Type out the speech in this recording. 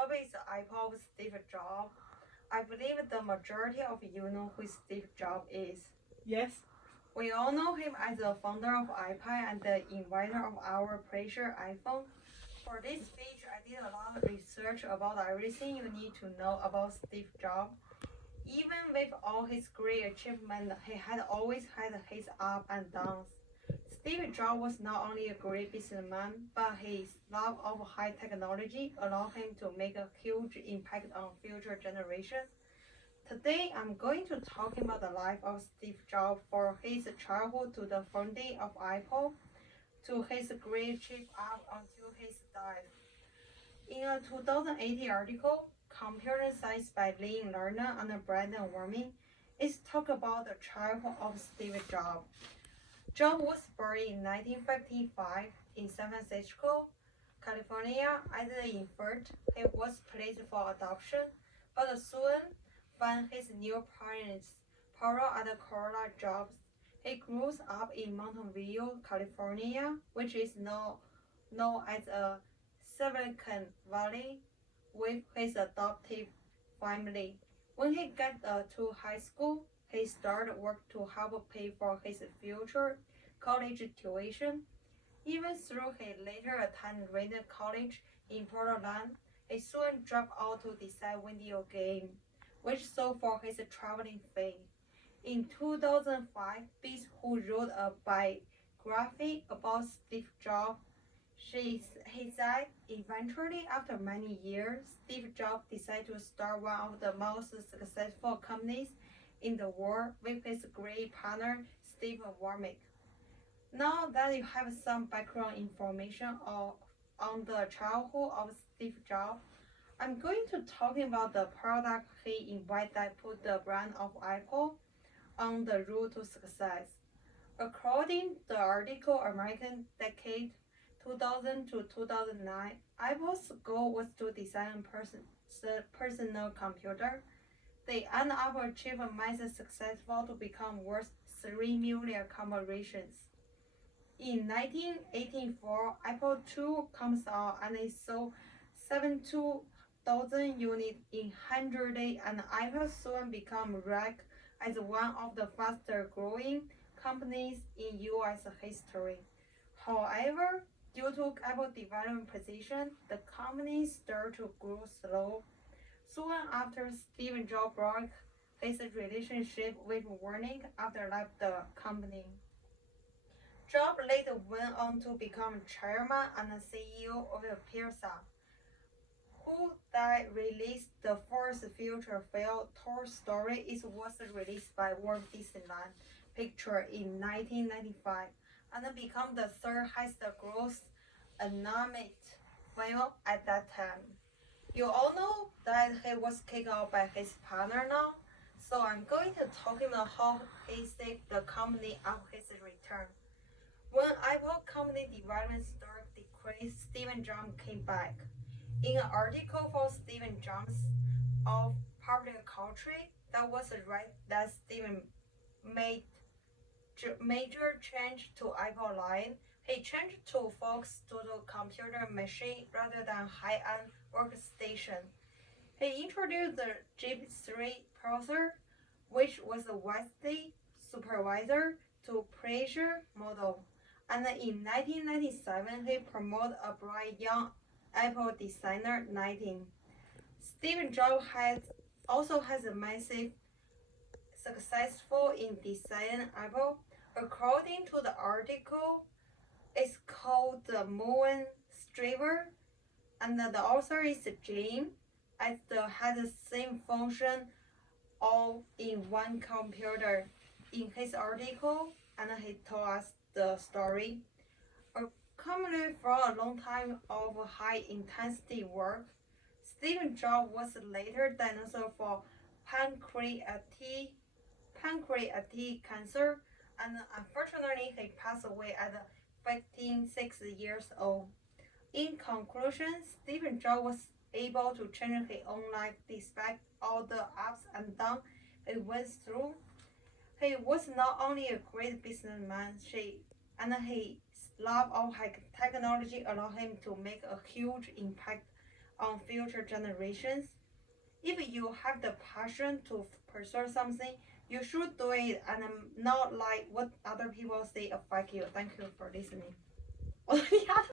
topic is Apple of Steve Jobs. I believe the majority of you know who Steve Jobs is. Yes. We all know him as the founder of iPad and the inventor of our precious iPhone. For this speech, I did a lot of research about everything you need to know about Steve Jobs. Even with all his great achievements, he had always had his ups and downs. Steve Jobs was not only a great businessman, but his love of high technology allowed him to make a huge impact on future generations. Today, I'm going to talk about the life of Steve Jobs from his childhood to the founding of Apple, to his great chief up until his death. In a 2018 article, Computer Science by Lynn Lerner and Brandon Warming, it talks about the childhood of Steve Jobs. Jobs was born in 1955 in San Francisco, California. As an infant, he was placed for adoption, but soon found his new parents, Paula and Corolla Jobs. He grew up in Mountain View, California, which is known as a Silicon Valley, with his adoptive family. When he got to high school, he started work to help pay for his future college tuition. Even though he later attended Rainer College in Portland, he soon dropped out to design video game, which sold for his traveling fee. In 2005, Biz, who wrote a biography about Steve Jobs, he said, eventually, after many years, Steve Jobs decided to start one of the most successful companies in the world with his great partner, Steve Wozniak. Now that you have some background information on the childhood of Steve Jobs, I'm going to talk about the product he invented that put the brand of Apple on the road to success. According to the article American Decade 2000 to 2009, Apple's goal was to design a personal computer. They ended up achieving massive successful to become worth 3 million corporations. In 1984, Apple II comes out and it sold 72,000 units in 100 days, and Apple soon became ranked as one of the fastest growing companies in US history. However, due to Apple development position, the company started to grow slow. Soon after, Steve Jobs broke his relationship with Wozniak after left the company. Jobs later went on to become chairman and CEO of Pixar, who then released the first feature film Toy Story. It was released by Walt Disneyland Pictures in 1995 and became the third highest gross animated film at that time. You all know that he was kicked out by his partner now, so I'm going to talk about how he saved the company after his return. When Apple company development started decrease, Stephen Jobs came back. In an article for Stephen Jobs of Public Culture, that was right that Stephen made major change to Apple line. He changed to focus to the computer machine rather than high-end workstation. He introduced the Jeep 3 processor, which was a vastly supervisor to pressure model. And in 1997, he promoted a bright young Apple designer 19. Steve Jobs also has a massive successful in design Apple. According to the article, it's called the Moon Striver, and the author is Jim, as the has the same function all in one computer. In his article, and he told us the story. A company for a long time of high intensity work, Steve Jobs was later diagnosed for pancreatic cancer, and unfortunately he passed away at 56 years old. In conclusion, Steve Jobs was able to change his own life despite all the ups and downs he went through. He was not only a great businessman, and his love of technology allowed him to make a huge impact on future generations. If you have the passion to pursue something, you should do it and not like what other people say affect you. Thank you for listening.